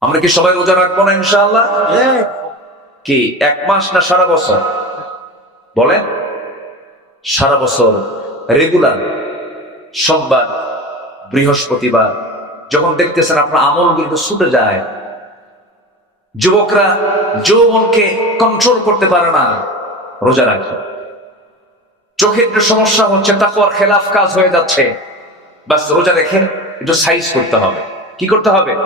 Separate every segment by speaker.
Speaker 1: আমরা কি সবাই রোজা রাখব না ইনশাআল্লাহ? কি এক মাস না সারা বছর? বলেন। সারা বছর রেগুলার সোমবার বৃহস্পতিবার যখন দেখতেছেন আপনার আমল আমলগুলো ছুটে যায় যুবকরা যৌবনকে কন্ট্রোল করতে পারে না রোজা রাখে। চোখের একটু সমস্যা হচ্ছে তাকওয়ার খেলাফ কাজ হয়ে যাচ্ছে। বাস রোজা রেখে একটু সাইজ করতে হবে। কি করতে হবে?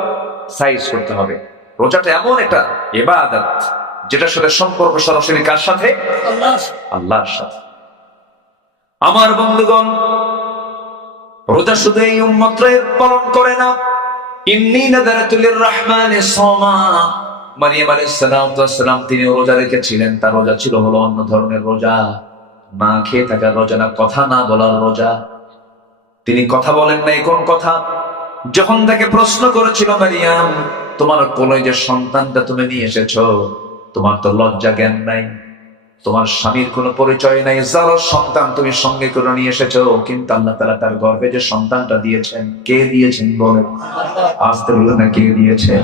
Speaker 1: সাইজ করতে হবে। রোজাটা এমন একটা এবাদত যেটার সাথে সম্পর্ক সরাসরি কার সাথে? আল্লাহর সাথে। আমার বন্ধুগণ রোজা শুধু এই উম্মত্রের পালন করে না। ইন্নি নাদারাতুলির রহমানে সমা মারিয়াম আলাইহিস সালাম সালাম তিনি রোজা রেখেছিলেন। তার রোজা ছিল হলো অন্য ধরনের রোজা। না খেয়ে থাকার রোজা না কথা না বলার রোজা। তিনি কথা বলেন না কোন কথা? যখন তাকে প্রশ্ন করেছিল মারিয়াম, তোমার কোলে যে সন্তানটা তুমি নিয়ে এসেছ, তোমার তো লজ্জা জ্ঞান নাই। তোমার স্বামীর কোনো পরিচয় নাই। যার সন্তান তুমি সঙ্গে করে নিয়ে এসেছ, কিন্তু আল্লাহ তালা তার গর্ভে যে সন্তানটা দিয়েছেন, কে দিয়েছেন বলে? আসতে বলে না কে দিয়েছে?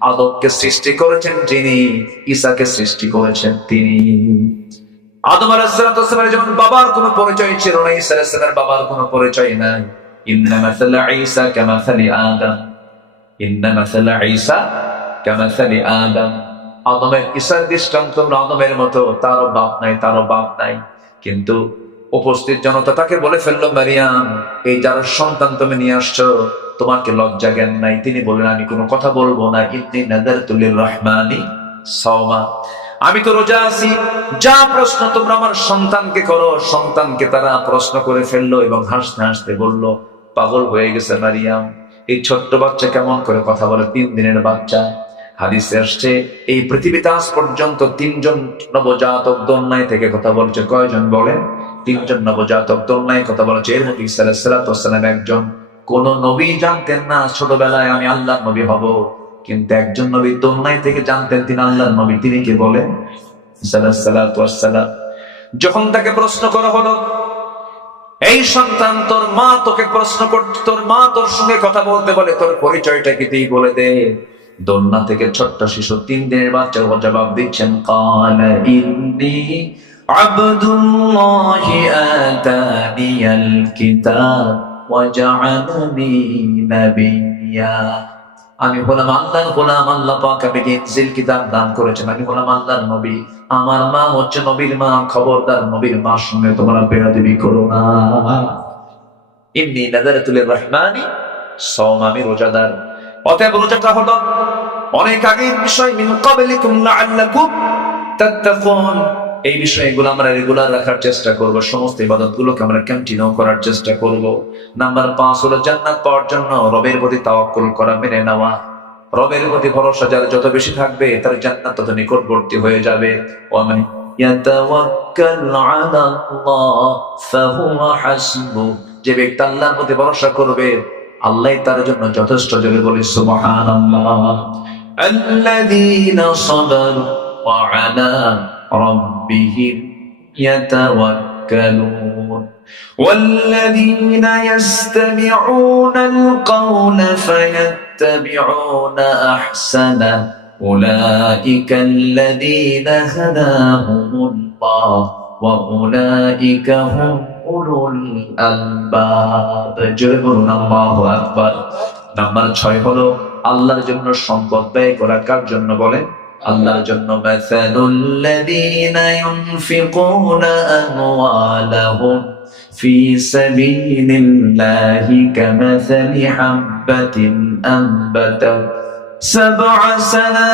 Speaker 1: আদমকে সৃষ্টি করেছেন যিনি ঈশাকে সৃষ্টি করেছেন তিনি। আদম আলাহিসামের যেমন বাবার কোনো পরিচয় ছিল না, ঈসা আলাহিসামের বাবার কোনো পরিচয় নাই। ইন্না মাসালা ঈসা কামাসালি আদম ইন্না মাসালা ঈসা কামাসালি আদম আদমের ঈসার দৃষ্টান্ত আদমের মতো তারও বাপ নাই তারও বাপ নাই কিন্তু উপস্থিত জনতা তাকে বলে ফেলল মারিয়াম এই যার সন্তান তুমি নিয়ে আসছো তোমার কি লজ্জা জ্ঞান নাই তিনি বললেন আমি কোনো কথা বলব না ইন্নি নাদার তুলির রহমানি সওমা আমি তো রোজা আছি যা প্রশ্ন তোমরা আমার সন্তানকে করো সন্তানকে তারা প্রশ্ন করে ফেলল এবং হাসতে হাসতে বলল পাগল হয়ে গেছে মারিয়াম। এই ছোট্ট বাচ্চা কেমন করে কথা বলে তিন দিনের বাচ্চা? হাদিসে আসছে এই পৃথিবীতে আজ পর্যন্ত তিনজন নবজাতক দোলনায় থেকে কথা বলছে। কয়জন বলেন? তিনজন নবজাতক দোলনায় কথা বলেছে। এর মধ্যে সালাম একজন, কোন নবী জানতেন না, ছোটবেলায় আমি আল্লাহ নবী হব। কিন্তু একজন নবী দোলনায় থেকে জানতেন, তিনি আল্লাহ নবী। তিনি কে বলেন? সালাম। যখন তাকে প্রশ্ন করা হলো এই সন্তান, তোর মা তোকে প্রশ্ন করতে তোর মা তোর সঙ্গে কথা বলতে বলে, তোর পরিচয়টা কি তুই বলে দে। দোলনা থেকে ছোট্ট শিশু তিন দিনের বাচ্চা জবাব দিচ্ছেন, কালা ইন্নি আব্দুল্লাহি আতানিয়াল কিতাব ওয়া জাআলানি আমি হলাম আল্লাহর গোলাম, আল্লাহ পাক আমাকে ইনজিল কিতাব দান করেছেন। আমি হলাম আল্লাহর নবী। আমার মা হচ্ছে নবীর মা, খবরদার নবীর মা সঙ্গে তোমরা বেয়াদবি করো না। ইন্নি নাদারাতুল রহমানি সওম, আমি রোজাদার। অতএব রোজাটা হলো অনেক আগের বিষয়, মিন ক্বাবলিকুম লাআল্লাকুম তাত্তাকুন। এই বিষয়গুলো আমরা রেগুলার রাখার চেষ্টা করব, সমস্ত ইবাদত গুলোকে আমরা কন্টিনিউ করার চেষ্টা করব। নাম্বার পাঁচ হলো জান্নাত পাওয়ার জন্য রবের প্রতি তাওয়াক্কুল করা মেনে নেওয়া। রবের প্রতি ভরসা যার যত বেশি থাকবে, তার জান্নাত তত নিকটবর্তী হয়ে যাবে। যে ব্যক্তি আল্লাহর প্রতি ভরসা করবে, আল্লাহ তার জন্য যথেষ্ট জোরে বলি সুবহানাল্লাহ। রাব্বিহিম ইয়াতাওয়াক্কালুন والذين يستمعون القول فيتبعون احسنه اولئك الذين هداهم الله واولئك هم أولو الألباب জোরে বলুন আল্লাহু আকবার নাম্বার ছয় হলো আল্লাহর জন্য সম্পদ ব্যয় করা কার জন্য বলেন আল্লাহর জন্য মাসালুল্লাযীনা ইউনফিকুনা আমওয়ালাহুম في سبيل الله كمثل حبة أنبتت سبع سنا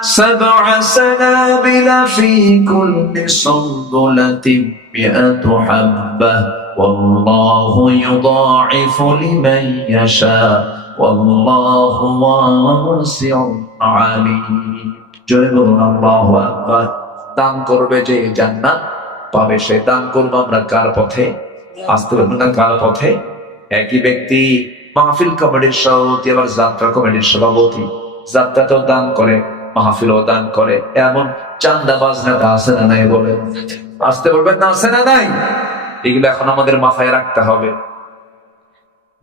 Speaker 1: سبع سنابل في كل سنبلة مئة حبة والله يضاعف لمن يشاء والله واسع عليم দান করবে যে জান্নাত পাবে সে। দান করব আমরা কার পথে? আসতে পারব না কার পথে? একই ব্যক্তি মাহফিল সভাপতি আবার যাত্রা সভাপতি। যাত্রাতেও দান করে, মাহফিলও দান করে। এমন চান্দা আছে না নাই বলে? আসতে বলবেন না, আছে না নাই? এগুলো এখন আমাদের মাথায় রাখতে হবে।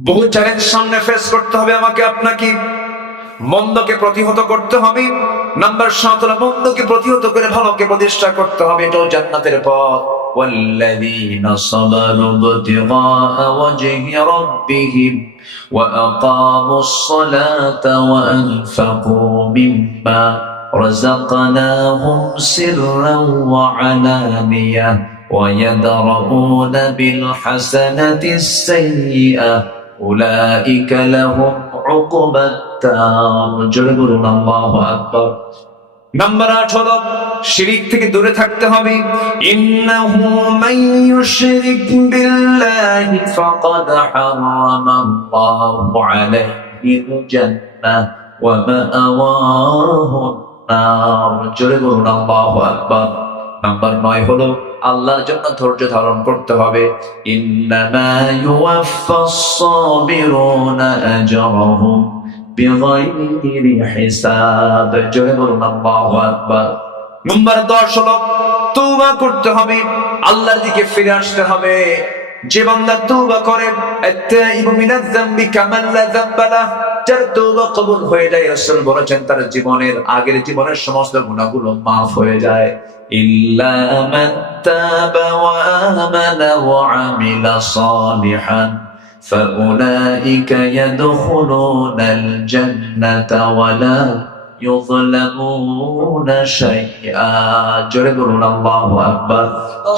Speaker 1: বহু চ্যালেঞ্জ সামনে ফেস করতে হবে আমাকে, আপনাকে। মন্দকে প্রতিহত করতে হবে নাম্বার সাত হলো মন্দকে প্রতিহত করে ভালোকে প্রতিষ্ঠা করতে হবে এটাও জান্নাতের পথ والذين صبروا ابتغاء وجه ربهم وأقاموا الصلاة وأنفقوا مما رزقناهم سرا وعلانية ويدرؤون بالحسنة السيئة أولئك لهم عقبى জোরে নাম্বার আট হলো, শিরিক থেকে দূরে থাকতে হবে। ইন্নাহু ওয়া নাম্বার নয় হলো, আল্লাহর জন্য ধৈর্য ধারণ করতে হবে। ইন্নামা ইউয়াফাস সাবিরুনা আজরাহুম। বিগাইরি হিসাব। বলুন, আল্লাহু আকবার। নম্বর 10 হলো, তওবা করতে হবে, আল্লাহর দিকে ফিরে আসতে হবে। যে বান্দা তওবা করে মিনাজ যামবি লা যার তওবা কবুল হয়ে যায়, রাসূল বলেছেন, তার জীবনের, আগের জীবনের সমস্ত গুনাহগুলো মাফ হয়ে যায়। ইল্লা মান তাবা ওয়া আমানা ওয়া আমিলা সালিহান। فأولئك يدخلون الجنة ولا يظلمون شيئا জোরে বলুন আল্লাহু আকবার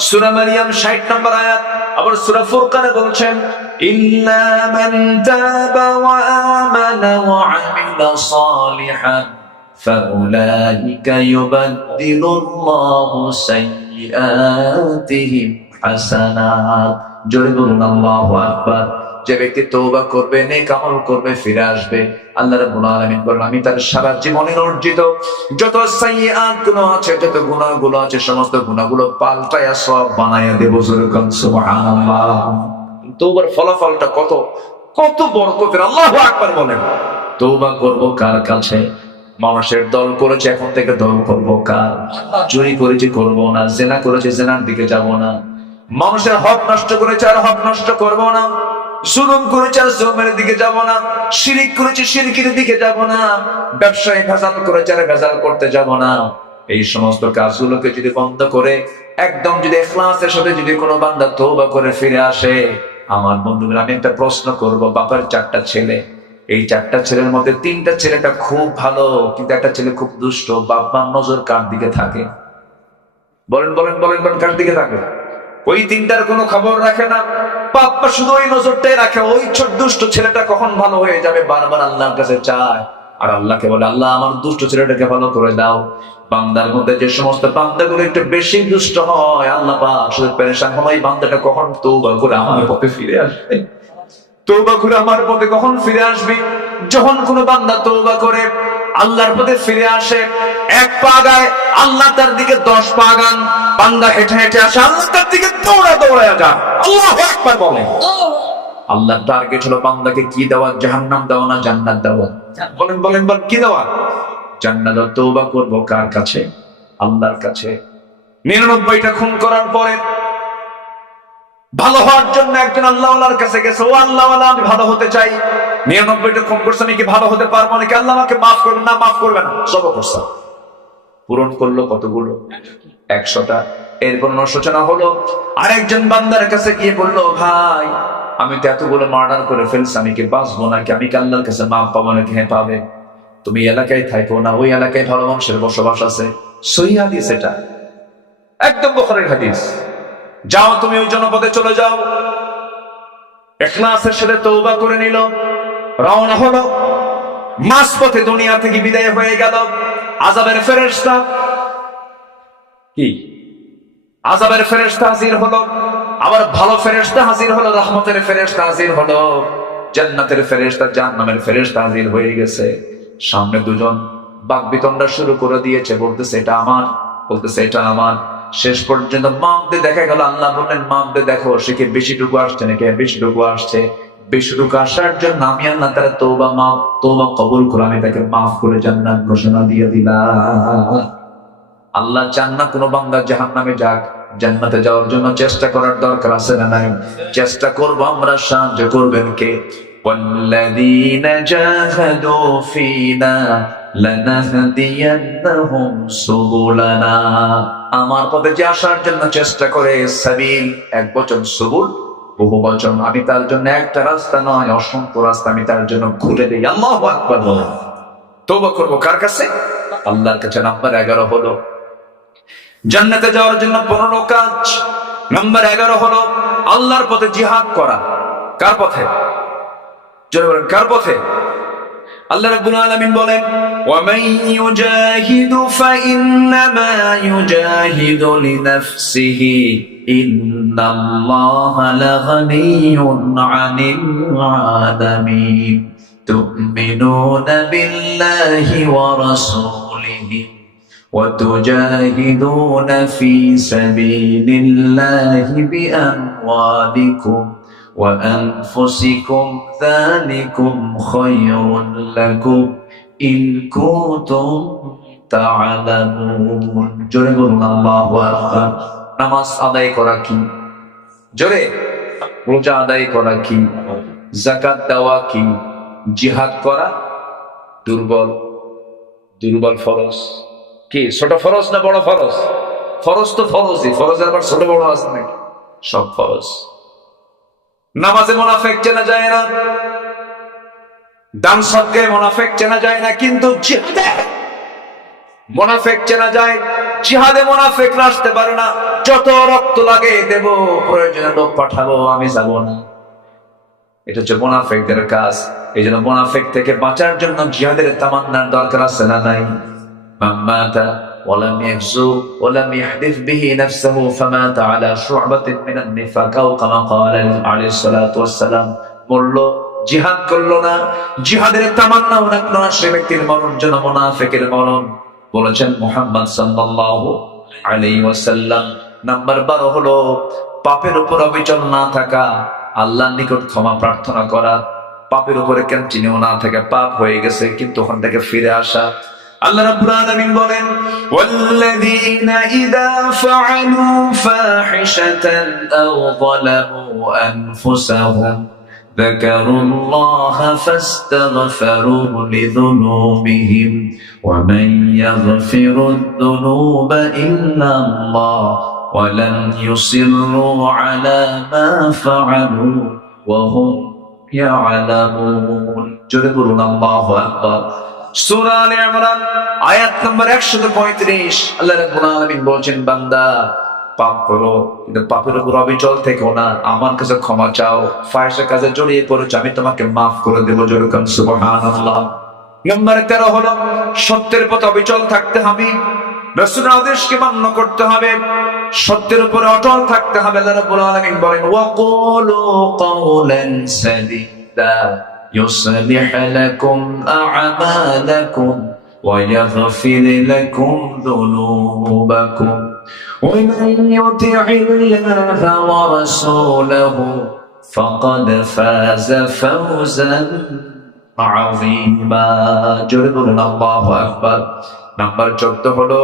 Speaker 1: সূরা মারইয়াম 60 নম্বর আয়াত আবার সূরা ফুরকানে বলছেন ইল্লা মান তাবা ওয়া আমানা ওয়া আমিলা সালিহান فأولئك يبدل الله سيئاتهم حسنات জোরে বলুন আল্লাহু আকবার যে ব্যক্তি তৌবা করবে, নেক আমল করবে, ফিরে আসবে। আল্লাহ রাব্বুল আলামিন বলেন, আমি তার সারা জীবনের অর্জিত যত সাইয়্যাতগুলো আছে, যত গুনাহগুলো আছে, সমস্ত গুনাহগুলো পাল্টায়া সব বানায়া দেব জোরে সুবহানাল্লাহ তৌবার ফলাফলটা কত? কত বরকতের, আল্লাহু আকবার বলেন। তৌবা করব কার কাছে? মানুষের দল করেছে, এখন থেকে দল করব কার? চুরি করেছি, করব না। জেনা করেছে, জেনার দিকে যাব না। মানুষের হক নষ্ট করেছে, আর হক নষ্ট করব না। জুলুম করেছে, আর জুলুমের দিকে যাব না। শিরিক করেছে, শিরিকের দিকে যাব না। ব্যবসায় ভেজাল করেছে, আর ভেজাল করতে যাব না। এই সমস্ত কাজগুলোকে যদি বন্ধ করে, একদম যদি এখলাসের সাথে যদি কোনো বান্দা তওবা করে ফিরে আসে, আমার বন্ধুরা আমি একটা প্রশ্ন করব, বাবার চারটা ছেলে। এই চারটা ছেলের মধ্যে তিনটা ছেলেটা খুব ভালো, কিন্তু একটা ছেলে খুব দুষ্ট। বাবার নজর কার দিকে থাকে? বলেন বলেন বলেন বলেন, কার দিকে থাকে? ওই তিনটার কোনো খবর রাখে না। শুধু ওই নজরটাই রাখে, ওই দুষ্ট ছেলেটা কখন ভালো হয়ে যাবে? বারবার আল্লাহর কাছে চায়। আর আল্লাহকে বলে, আল্লাহ, আমার দুষ্ট ছেলেটাকে ভালো করে দাও। বান্দার মধ্যে যে সমস্ত বান্দাগুলো একটু বেশি দুষ্ট হয়, আল্লাহ পাক বান্দাটা কখন তৌবা করে আমার পথে ফিরে আসবে? তৌবা করে আমার পথে কখন ফিরে আসবি? যখন কোনো বান্দা তৌবা করে আল্লাহর পথে ফিরে আসে, এক পা গায়, আল্লাহ তার দিকে দশ পা গান, বান্দা হেঁটে হেঁটে আসে, আল্লাহ তার দিকে দৌড়া দৌড়ায় যান আল্লাহ একবার বলে। আল্লাহ টার্গেট হলো বান্দাকে কি দেওয়া, জাহান্নাম দেওয়া না জান্নাত দেওয়া? বলেন বলেন বল কি দেওয়া? জান্নাত তৌবা করব কার কাছে? আল্লাহর কাছে। নিরানব্বইটা খুন করার পরে ভালো হওয়ার জন্য একজন আল্লাহওয়ালার কাছে গেছে, ও আল্লাহওয়ালা, আমি ভালো হতে চাই। নিরানব্বইটা খুন করছে, আমি কি ভালো হতে পারব নাকি? আল্লাহ আমাকে মাফ করবেন না, মাফ করবেন না। সব করছে পূরণ করল কতগুলো? একশোটা। এরপর সূচনা হলো, আরেকজন বান্দার কাছে গিয়ে বলল, ভাই, আমি তো এতগুলো মার্ডার করে ফেলছি, আমি কি বাঁচবো নাকি? আমি কি আল্লাহর কাছে মাফ পাবো নাকি? হ্যাঁ পাবে। তুমি এলাকায় থাকো না, ওই এলাকায় ভালো মানুষের বসবাস আছে। সহি হাদিস এটা। একদম বখরের হাদিস। যাও, তুমি ওই জনপদে চলে যাও। এখলাসের সাথে তৌবা করে নিল, রওনা হলো। মাস পথে দুনিয়া থেকে বিদায় হয়ে গেল। আজাবের ফেরেশতা কি? আজাবের ফেরেশতা হাজির হলো। আবার ভালো ফেরেশতা হাজির হলো, রহমতের ফেরেশতা হাজির হলো। জান্নাতের ফেরেশতা, জাহান্নামের ফেরেশতা হাজির হয়ে গেছে। সামনে দুজন বাক বিতণ্ডা শুরু করে দিয়েছে, বলতেছে, এটা আমার, বলতেছে, এটা আমার। শেষ পর্যন্ত মামদে দেখা গেল আল্লাহ বললেন মামদে দেখো সে কি বেশিটুকু আসছে নাকি বেশিটুকু আসছে বেশিটুকু আসার জন্য আমি আল্লাহ তারা তৌবা মাফ তৌবা কবুল করে আমি তাকে মাফ করে জান্নাত ঘোষণা দিয়ে দিলাম আল্লাহ চান না কোনো বান্দা জাহান নামে যাক জান্নাতে যাওয়ার জন্য চেষ্টা করার দরকার আছে না নাই চেষ্টা করবো আমরা সাহায্য করবেন কে والذين جاهدوا فينا لنهدينهم سبلنا আমার পথে যে আসার জন্য চেষ্টা করে সাবিল, এক বচন সুবুল বহু বচন। আমি তার জন্য একটা রাস্তা নয়, অসংখ্য রাস্তা আমি তার জন্য খুলে দিই। আল্লাহ আকবার তৌবা করব কার কাছে? আল্লাহর কাছে নাম্বার এগারো হলো। জান্নাতে যাওয়ার জন্য পনেরো কাজ। নাম্বার এগারো হলো আল্লাহর পথে জিহাদ করা। কার পথে? জোরে বলেন, কার পথে? আল্লাহ রাব্বুল আলামিন বলেন ওয়ামান ইউজাহিদু ফাইন্নামা ইউজাহিদু লিনাফসিহি ইন্নাল্লাহা লাগানিয়ুন আনিল আলামিন تؤمنون بالله ورسوله وتجاهدون في سبيل الله بأموالكم وأنفسكم ذلكم خير لكم إن كنتم تعلمون جرب الله أكبر নামাজ আদায় করা কি জোরে রোজা আদায় করা কি জাকাত দেওয়া কি জিহাদ করা দুর্বল দুর্বল ফরজ কি ছোট ফরজ না বড় ফরজ ফরজ তো ফরজই ফরজ আবার ছোট বড় আছে নাকি সব ফরজ নামাজে মোনাফেক চেনা যায় না। দান সদকায় মোনাফেক চেনা যায় না, কিন্তু মোনাফেক চেনা যায়। জিহাদে মোনাফেক আসতে পারে না। যত রক্ত লাগে দেব, প্রয়োজনে লোক পাঠাবো, আমি যাব না। এটা হচ্ছে মোনাফেকদের কাজ। এই জন্য মোনাফেক থেকে বাঁচার জন্য জিহাদের তামান্নার দরকার আছে না নাই? মাম্মাতা ولم يغزو ولم يحدث به نفسه فمات على شعبة من النفاق أو كما قال عليه الصلاة والسلام বলল জিহাদ করলো না জিহাদের তামান্নাও রাখলো না সে ব্যক্তির মরণ যেন মোনাফেকের মরণ বলেছেন মোহাম্মদ সাল্লাল্লাহু আলাইহি ওয়াসাল্লাম নাম্বার 12 হলো পাপের উপর অবিচল না থাকা আল্লাহর নিকট ক্ষমা প্রার্থনা করা পাপের উপরে কেন চিনেও না থাকে পাপ হয়ে গেছে কিন্তু ওখান থেকে ফিরে আসা আল্লাহ রাব্বুল আলামিন বলেন ওয়াল্লাযীনা ইযা ফাআলু ফাহিশাতান আও যালামু আনফুসাহুম ذكروا الله فاستغفروا لذنوبهم ومن يغفر الذنوب إلا الله ولم يصروا على ما فعلوا وهم يعلمون جربوا الله أكبر সূরা আলে ইমরান, আয়াত নম্বর 135 আল্লাহ রাব্বুল আলামিন বলছেন, বান্দা, পাপ করো, কিন্তু পাপের উপর অবিচল আমি তোমাকে মাফ করে দেবো নম্বর তেরো হলো, সত্যের অবিচল থাকতে হবে। রসুলের আদেশকে মান্য করতে হবে। সত্যের উপরে অটল থাকতে হবে। আল্লাহ বলেন يصلح لكم أعمالكم ويغفر لكم ذنوبكم ومن يطع الله ورسوله فقد فاز فوزا عظيما جرب الله أكبر নাম্বার চোদ্দ হলো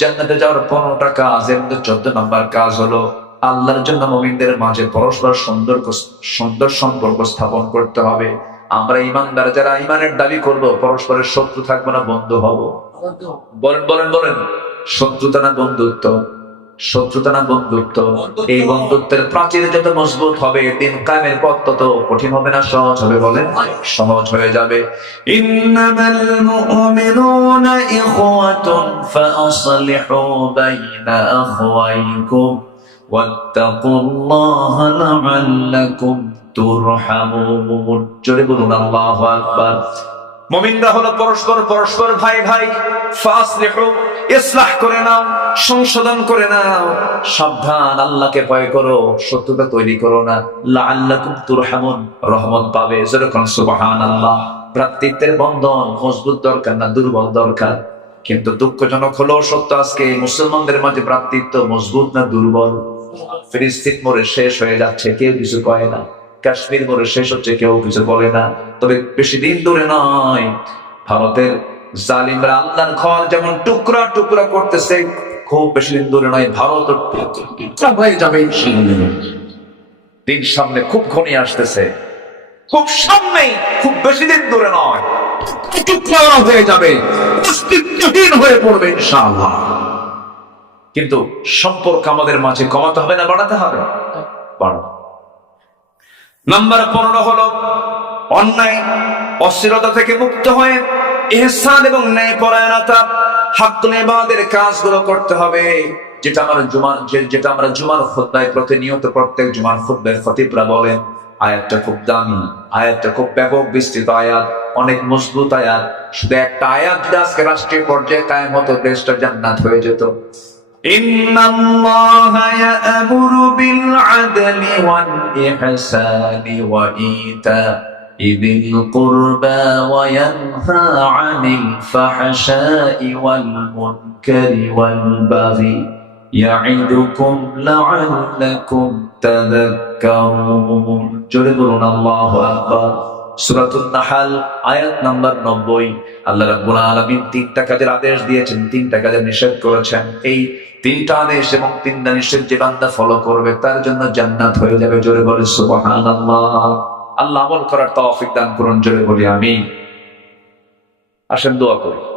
Speaker 1: জান্নাতে যাওয়ার পনেরোটা কাজ এর মধ্যে চোদ্দ নাম্বার কাজ হলো আল্লাহর জন্য মমিনদের মাঝে পরস্পর সুন্দর সুন্দর সম্পর্ক স্থাপন করতে হবে আমরা ইমানদার যারা ইমানের দাবি করব, পরস্পরের শত্রু থাকব না, বন্ধু হব। বলেন বলেন বলেন। শত্রুতা না বন্ধুত্ব? শত্রুতা না বন্ধুত্ব? এই বন্ধুত্বের প্রাচীর যত মজবুত হবে, দিন কায়েমের পথ তত কঠিন হবে না, সহজ হবে বলেন। সহজ হয়ে যাবে। ইন্নামাল মুমিনুনা ইখওয়াতুন ফাআসলিহু বাইনা আখওয়াইকুম। ওয়াত্তাকুল্লাহা লাআল্লাকুম। রহমত পাবে যেরকম ভ্রাতৃত্বের বন্ধন মজবুত দরকার না, দুর্বল দরকার। কিন্তু দুঃখজনক হলো, সত্য আজকে, মুসলমানদের মাঝে ভ্রাতৃত্ব মজবুত না দুর্বল? ফিলিস্তিন মোড়ে শেষ হয়ে যাচ্ছে, কেউ কিছু কয় না। কাশ্মীর মোড়ে শেষ হচ্ছে, কেউ কিছু বলে না। তবে বেশি দিন দূরে নয়, ভারতের জালিমরা আল্লাহর ঘর যেমন টুকরা টুকরা করতেছে, খুব বেশি দিন দূরে নয়, ভারত হয়ে যাবে দিন সামনে খুব ঘনিয়ে আসতেছে। খুব সামনেই খুব বেশি দিন দূরে নয়, টুকরো হয়ে যাবে, অস্তিত্বহীন হয়ে পড়বে ইনশাআল্লাহ। কিন্তু সম্পর্ক আমাদের মাঝে কমাতে হবে না, বাড়াতে হবে। বাড়াতে নাম্বার পনেরো হলো অন্যায়, অস্থিরতা থেকে মুক্ত হয়ে এহসান এবং ন্যায় পরায়ণতা হাক্কুল কাজগুলো করতে হবে। যেটা আমরা জুমার যেটা আমরা জুমার খুতবায় প্রতিনিয়ত প্রত্যেক জুমার খুতবায় খতিবরা বলেন, আয়াতটা খুব দামি, আয়াতটা খুব ব্যাপক বিস্তৃত আয়াত, অনেক মজবুত আয়াত। শুধু একটা আয়াত আজকে রাষ্ট্রীয় পর্যায়ে কায়েম হতো, দেশটা জান্নাত হয়ে যেত। إن الله يأمر بالعدل والإحسان وإيتاء ذي القربى وينهى عن الفحشاء والمنكر والبغي يعدكم لعلكم تذكرون. جربنا الله أكبر. আল্লাহ কাজের আদেশ দিয়েছেন তিনটা নিষেধ করেছেন। এই তিনটা আদেশ এবং তিনটা নিষেধ যে ফলো করবে, তার জন্য জান্নাত হয়ে যাবে। জোরে বলে আমল করার তৌফিক দান করুন, জোরে বলি আমি আসেন, দোয়া করি।